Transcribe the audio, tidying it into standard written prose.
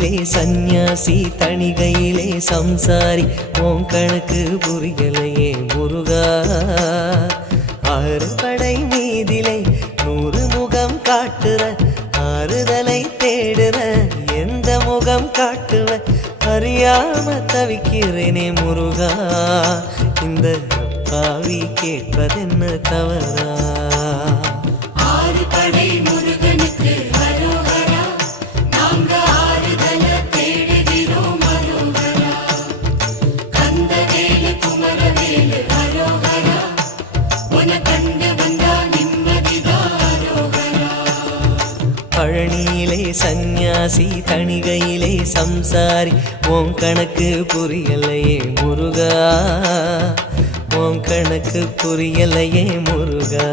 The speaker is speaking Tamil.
பழனியிலே சந்நியாசி தணிகையிலே சம்சாரி உன் கணக்கு புரியலையே முருகா ஆறு படை மீதிலே 100 முகம் காட்டுற ஆறுதலை தேடுற எந்த முகம் காட்டுவ அறியாம தவிக்கிறேனே முருகா இந்த பாவி கேட்பதென்ன தவறா ஆறு படை முருகனுக்கு அரோகரா நாங்க ஆறுதல தேடுகிறோம் அரோகரா கந்தவேலு குமரவேலு அரோகரா உன கண்டு வந்தா நிம்மதிதான் அரோகரா பழனியிலே சந்நியாசி தணிகையிலே சம்சாரி உன் கணக்கு புரியலையே முருகா உன் கணக்கு புரியலையே முருகா